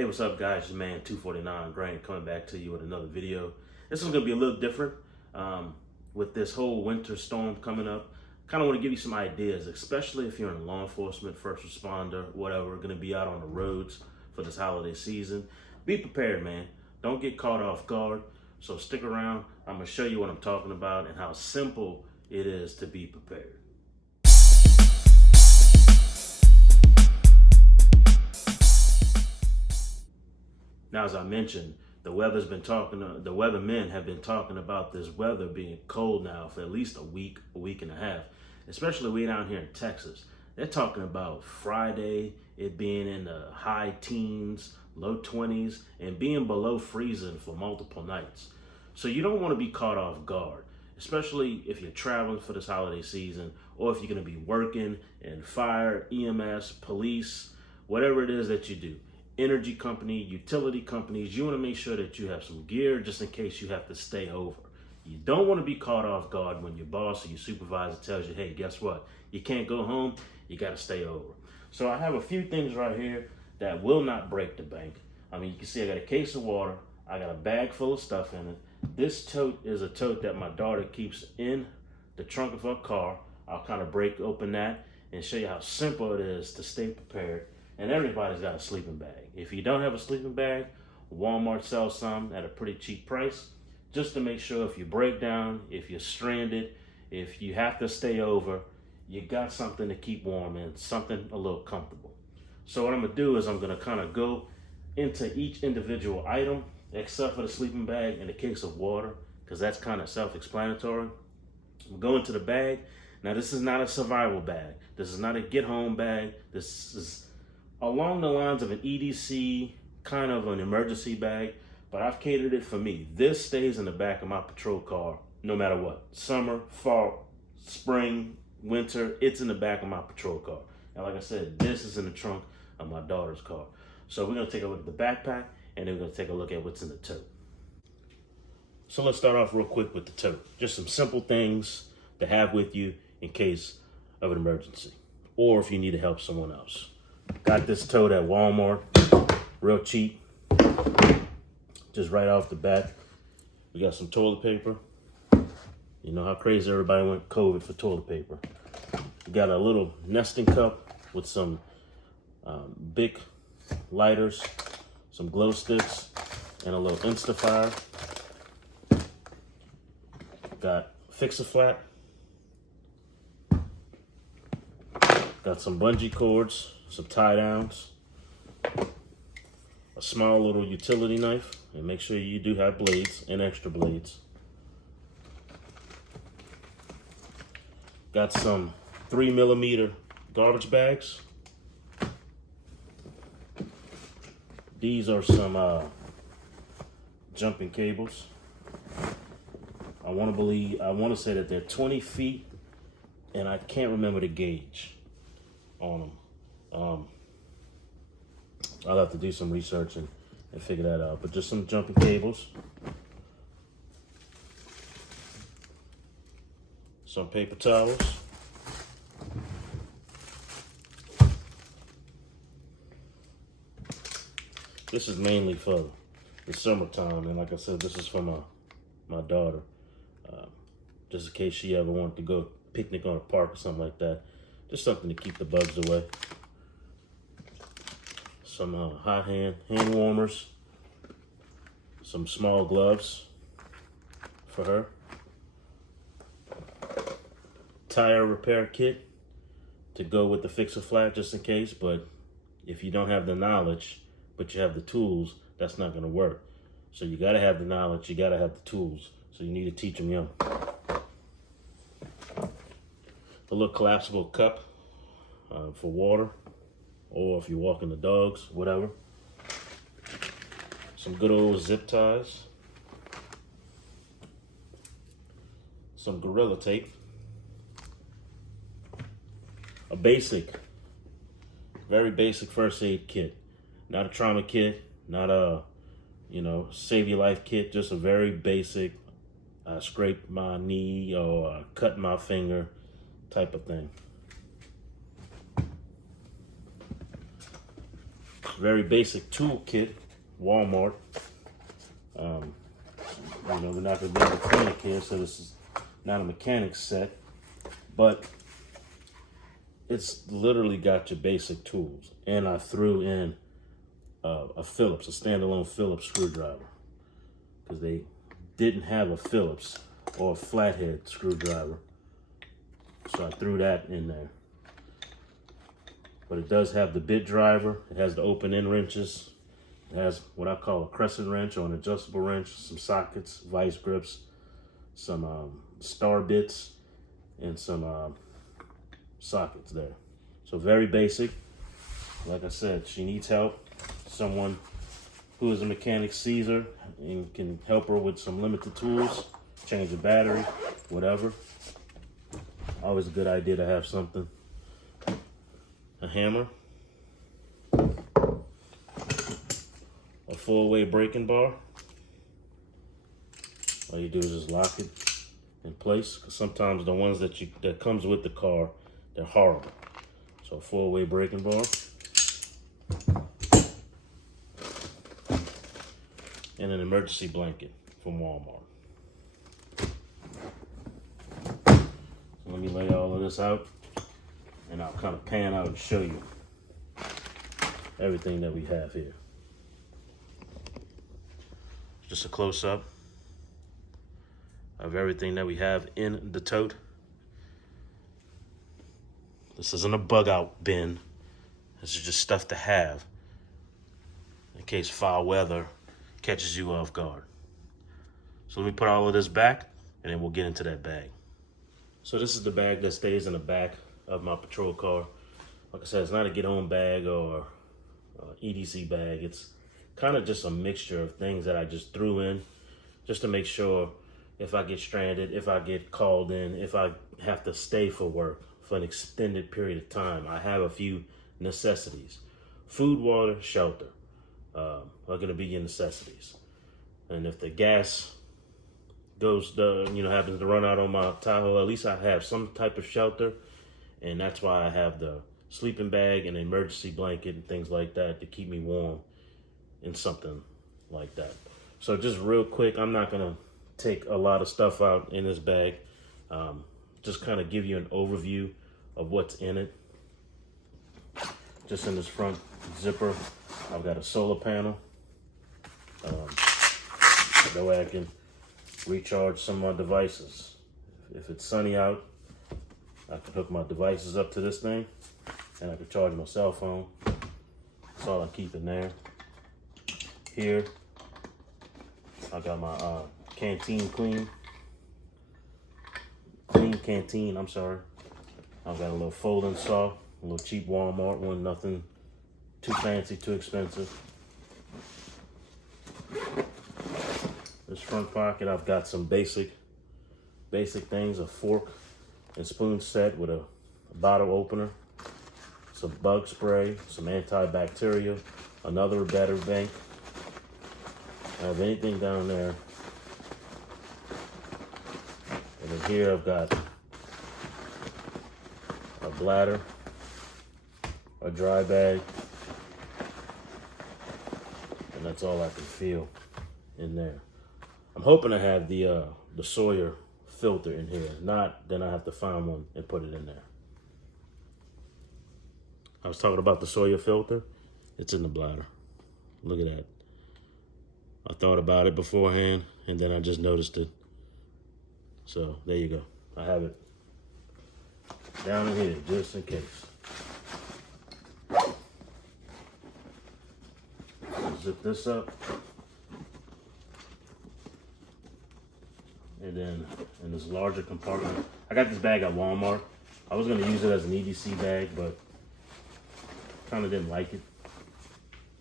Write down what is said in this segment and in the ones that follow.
Hey, what's up guys? Your man 249 Grain coming back to you with another video. This is going to be a little different with this whole winter storm coming up. Kind of want to give you some ideas, especially if you're in law enforcement, first responder, whatever, going to be out on the roads for this holiday season. Be prepared, man. Don't get caught off guard. So stick around. I'm going to show you what I'm talking about and how simple it is to be prepared. Now, as I mentioned, the weathermen have been talking about this weather being cold now for at least a week and a half, especially way down here in Texas. They're talking about Friday, it being in the high teens, low 20s, and being below freezing for multiple nights. So you don't want to be caught off guard, especially if you're traveling for this holiday season, or if you're going to be working in fire, EMS, police, whatever it is that you do. Energy company, utility companies, you want to make sure that you have some gear just in case you have to stay over. You don't want to be caught off guard when your boss or your supervisor tells you, hey, guess what? You can't go home, you got to stay over. So I have a few things right here that will not break the bank. I mean, you can see I got a case of water, I got a bag full of stuff in it. This tote is a tote that my daughter keeps in the trunk of her car. I'll kind of break open that and show you how simple it is to stay prepared. And everybody's got a sleeping bag. If you don't have a sleeping bag, Walmart sells some at a pretty cheap price, just to make sure if you break down, if you're stranded, if you have to stay over, you got something to keep warm and something a little comfortable. So what I'm gonna do is I'm gonna kind of go into each individual item, except for the sleeping bag and the case of water, because that's kind of self-explanatory. I'm going to the bag. Now this is not a survival bag. This is not a get home bag. This is along the lines of an EDC, kind of an emergency bag, but I've catered it for me. This stays in the back of my patrol car, no matter what. Summer, fall, spring, winter, it's in the back of my patrol car. And like I said, this is in the trunk of my daughter's car. So we're gonna take a look at the backpack, and then we're gonna take a look at what's in the tote. So let's start off real quick with the tote. Just some simple things to have with you in case of an emergency, or if you need to help someone else. Got this tote at Walmart, real cheap, just right off the bat. We got some toilet paper. You know how crazy everybody went COVID for toilet paper. We got a little nesting cup with some Bic lighters, some glow sticks, and a little Instafire. Got Fix-A-Flat. Got some bungee cords, some tie downs, a small little utility knife, and make sure you do have blades and extra blades. Got some 3mm garbage bags. These are some jumping cables. I want to say that they're 20 feet, and I can't remember the gauge on them. I'll have to do some research and figure that out, but just some jumping cables, some paper towels, this is mainly for the summertime, and like I said, this is for my daughter, just in case she ever wanted to go picnic on a park or something like that. Just something to keep the bugs away. Some hot hand warmers. Some small gloves for her. Tire repair kit to go with the Fix-A-Flat just in case, but if you don't have the knowledge, but you have the tools, that's not gonna work. So you gotta have the knowledge, you gotta have the tools. So you need to teach them young. A little collapsible cup for water, or if you're walking the dogs, whatever. Some good old zip ties. Some Gorilla Tape. A very basic first aid kit. Not a trauma kit, not a, save your life kit, just a very basic, scrape my knee or cut my finger type of thing. very basic tool kit, Walmart. You know, we're not going to be a mechanic here, so this is not a mechanic set, but it's literally got your basic tools. And I threw in a Phillips, a standalone Phillips screwdriver, because they didn't have a Phillips or a flathead screwdriver. So I threw that in there. But it does have the bit driver. It has the open end wrenches. It has what I call a crescent wrench or an adjustable wrench, some sockets, vice grips, some star bits, and some sockets there. So very basic. Like I said, she needs help. Someone who is a mechanic sees her and can help her with some limited tools, change the battery, whatever. Always a good idea to have something. A hammer, a full-weight braking bar. All you do is just lock it in place, because sometimes the ones that comes with the car, they're horrible. So a full-weight braking bar, and an emergency blanket from Walmart. So let me lay all of this out, and I'll kind of pan out and show you everything that we have here. Just a close-up of everything that we have in the tote. This isn't a bug-out bin. This is just stuff to have in case foul weather catches you off guard. So let me put all of this back, and then we'll get into that bag. So this is the bag that stays in the back of my patrol car. Like I said, it's not a get-on bag or EDC bag. It's kind of just a mixture of things that I just threw in just to make sure if I get stranded, if I get called in, if I have to stay for work for an extended period of time, I have a few necessities. Food, water, shelter are going to be your necessities. And if the gas happens to run out on my Tahoe, at least I have some type of shelter. And that's why I have the sleeping bag and an emergency blanket and things like that to keep me warm in something like that. So just real quick, I'm not gonna take a lot of stuff out in this bag. Just kind of give you an overview of what's in it. Just in this front zipper, I've got a solar panel. That way I can recharge some of my devices. If it's sunny out, I can hook my devices up to this thing, and I can charge my cell phone. That's all I keep in there. Here, I got my canteen clean canteen, I'm sorry. I've got a little folding saw, a little cheap Walmart one, nothing too fancy, too expensive. This front pocket, I've got some basic things, a fork and spoon set with a bottle opener, some bug spray, some antibacterial, another battery bank. I have anything down there. And then here I've got a bladder, a dry bag, and that's all I can feel in there. I'm hoping to have the Sawyer filter in here. If not, then I have to find one and put it in there. I was talking about the Sawyer filter. It's in the bladder. Look at that. I thought about it beforehand, and then I just noticed it. So there you go. I have it down in here just in case. Zip this up. And then in this larger compartment, I got this bag at Walmart. I was gonna use it as an EDC bag, but kind of didn't like it.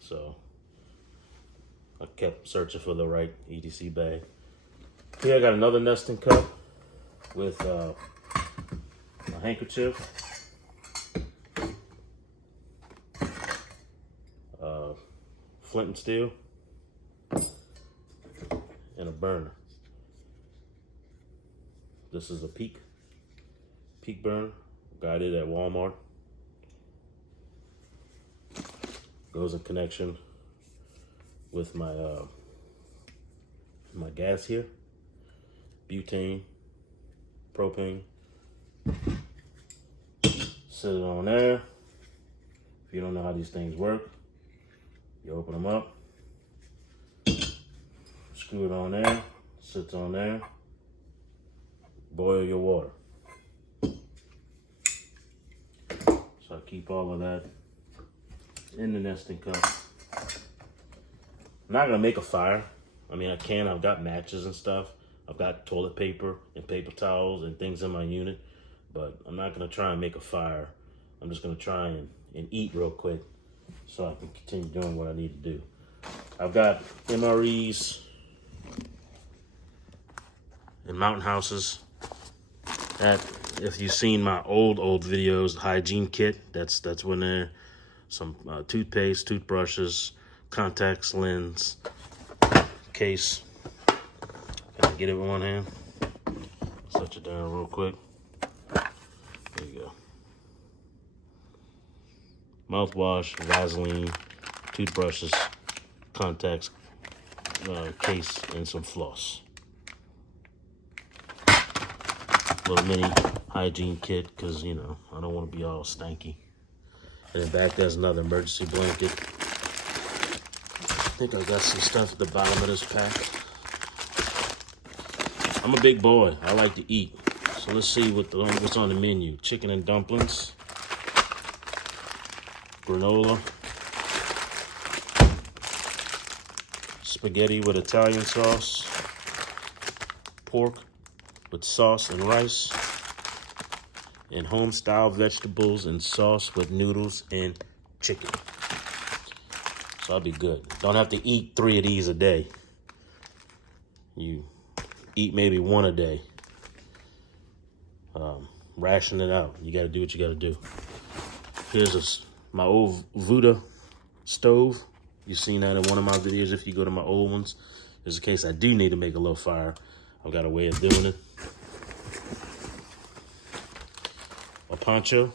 So I kept searching for the right EDC bag. Here I got another nesting cup with a handkerchief, flint and steel, and a burner. This is a peak burner. Got it at Walmart. Goes in connection with my my gas here. Butane, propane. Set it on there. If you don't know how these things work, you open them up, screw it on there, sits on there, boil your water. So I keep all of that in the nesting cup. I'm not gonna make a fire. I mean, I can, I've got matches and stuff. I've got toilet paper and paper towels and things in my unit, but I'm not gonna try and make a fire. I'm just gonna try and eat real quick so I can continue doing what I need to do. I've got MREs and mountain houses. That, if you've seen my old videos, hygiene kit, that's when there. Some toothpaste, toothbrushes, contacts, lens, case. Can I get it with one hand? Set it down real quick. There you go. Mouthwash, Vaseline, toothbrushes, contacts, case, and some floss. Little mini hygiene kit, because, you know, I don't want to be all stanky. And then back there's another emergency blanket. I think I got some stuff at the bottom of this pack. I'm a big boy. I like to eat. So let's see what's on the menu. Chicken and dumplings. Granola. Spaghetti with Italian sauce. Pork with sauce and rice. And home-style vegetables and sauce with noodles and chicken. So I'll be good. Don't have to eat 3 of these a day. You eat maybe 1 a day. Ration it out. You got to do what you got to do. Here's my old Vuda stove. You've seen that in one of my videos if you go to my old ones. There's a case I do need to make a little fire. I've got a way of doing it. A poncho.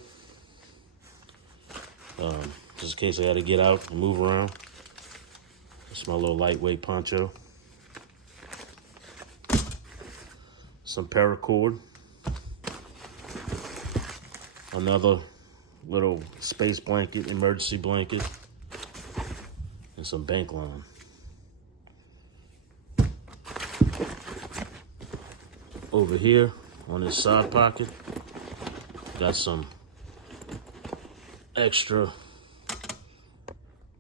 Just in case I got to get out and move around. It's my little lightweight poncho. Some paracord. Another little space blanket, emergency blanket. And some bank line. Over here on this side pocket, got some extra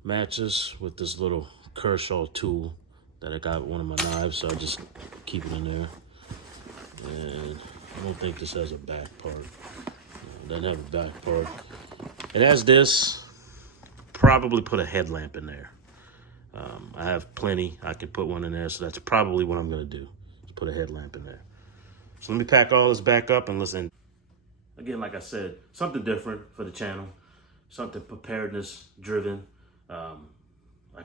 matches with this little Kershaw tool that I got with one of my knives, so I just keep it in there. And I don't think this has a back part. It doesn't have a back part. It has this. Probably put a headlamp in there. I have plenty. I could put one in there, so that's probably what I'm going to do. Is put a headlamp in there. So let me pack all this back up and listen. Again, like I said, something different for the channel. Something preparedness driven. I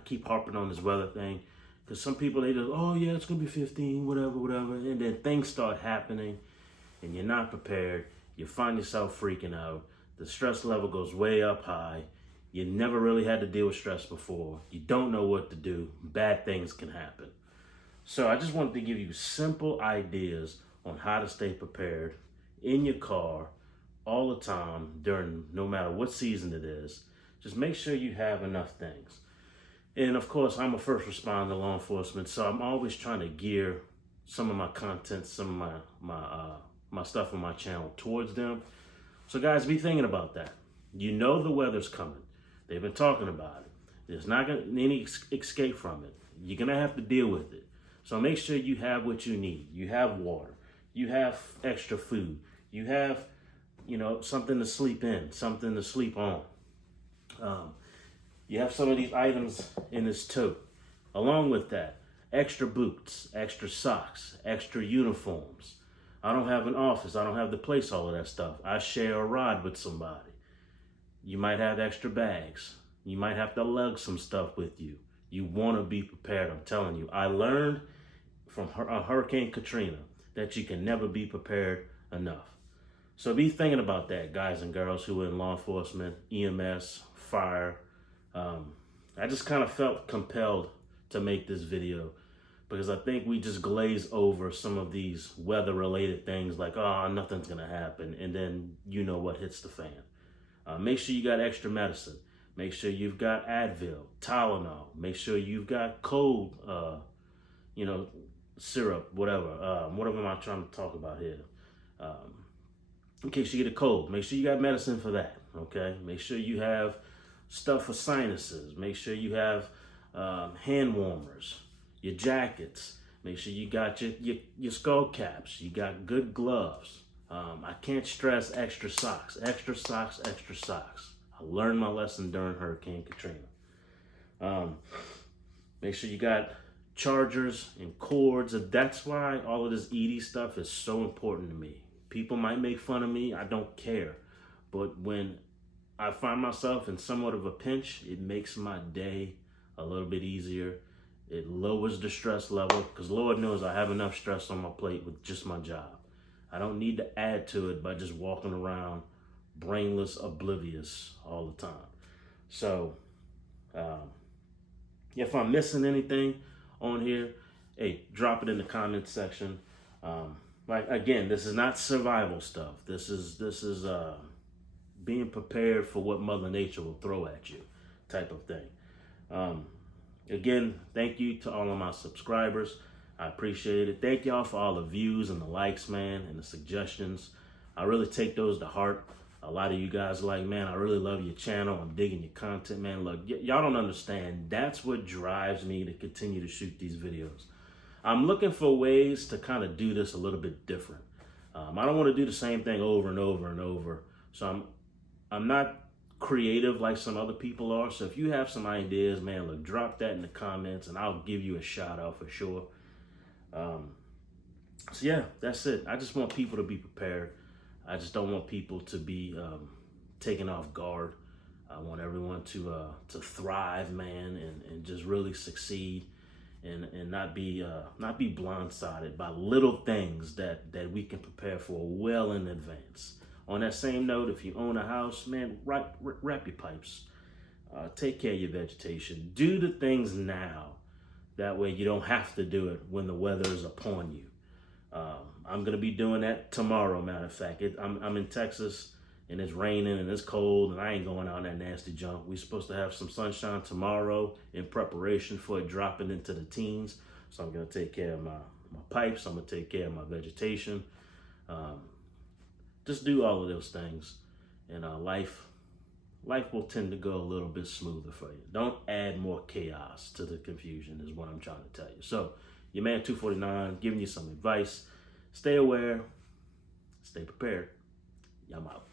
keep harping on this weather thing because some people, they just, oh yeah, it's going to be 15, whatever. And then things start happening and you're not prepared. You find yourself freaking out. The stress level goes way up high. You never really had to deal with stress before. You don't know what to do. Bad things can happen. So I just wanted to give you simple ideas on how to stay prepared in your car all the time during no matter what season it is. Just make sure you have enough things. And of course, I'm a first responder, law enforcement, so I'm always trying to gear some of my content, some of my stuff on my channel towards them. So guys, be thinking about that. You know the weather's coming. They've been talking about it. There's not gonna be any escape from it. You're gonna have to deal with it. So make sure you have what you need. You have water. You have extra food. You have, you know, something to sleep in, something to sleep on. You have some of these items in this tote. Along with that, extra boots, extra socks, extra uniforms. I don't have an office. I don't have to place all of that stuff. I share a ride with somebody. You might have extra bags. You might have to lug some stuff with you. You want to be prepared. I'm telling you. I learned from Hurricane Katrina that you can never be prepared enough. So be thinking about that, guys and girls who are in law enforcement, EMS, fire, I just kind of felt compelled to make this video because I think we just glaze over some of these weather-related things like, oh, nothing's gonna happen, and then you know what hits the fan. Make sure you got extra medicine. Make sure you've got Advil, Tylenol. Make sure you've got cold, syrup, whatever. What am I trying to talk about here? In case you get a cold, make sure you got medicine for that, okay? Make sure you have stuff for sinuses. Make sure you have hand warmers, your jackets. Make sure you got your skull caps. You got good gloves. I can't stress extra socks, extra socks, extra socks. I learned my lesson during Hurricane Katrina. Make sure you got chargers and cords. And that's why all of this ED stuff is so important to me. People might make fun of me. I don't care. But when I find myself in somewhat of a pinch, it makes my day a little bit easier. It lowers the stress level because Lord knows I have enough stress on my plate with just my job. I don't need to add to it by just walking around brainless, oblivious all the time. So, if I'm missing anything on here, hey, drop it in the comments section. Like again, this is not survival stuff. This is being prepared for what Mother Nature will throw at you, type of thing. Again, thank you to all of my subscribers. I appreciate it. Thank y'all for all the views and the likes, man, and the suggestions. I really take those to heart. A lot of you guys are like, man, I really love your channel. I'm digging your content, man. Look, y'all don't understand. That's what drives me to continue to shoot these videos. I'm looking for ways to kind of do this a little bit different. I don't want to do the same thing over and over and over. So I'm not creative like some other people are. So if you have some ideas, man, look, drop that in the comments and I'll give you a shout out for sure. So yeah, that's it. I just want people to be prepared. I just don't want people to be taken off guard. I want everyone to thrive, man, and just really succeed, and not be blindsided by little things that we can prepare for well in advance. On that same note, if you own a house, man, wrap your pipes. Take care of your vegetation. Do the things now. That way you don't have to do it when the weather is upon you. I'm going to be doing that tomorrow, matter of fact. I'm in Texas, and it's raining, and it's cold, and I ain't going out in that nasty junk. We're supposed to have some sunshine tomorrow in preparation for it dropping into the teens. So I'm going to take care of my pipes. I'm going to take care of my vegetation. Just do all of those things, and life will tend to go a little bit smoother for you. Don't add more chaos to the confusion is what I'm trying to tell you. So your man 249 giving you some advice. Stay aware, stay prepared. I'm out.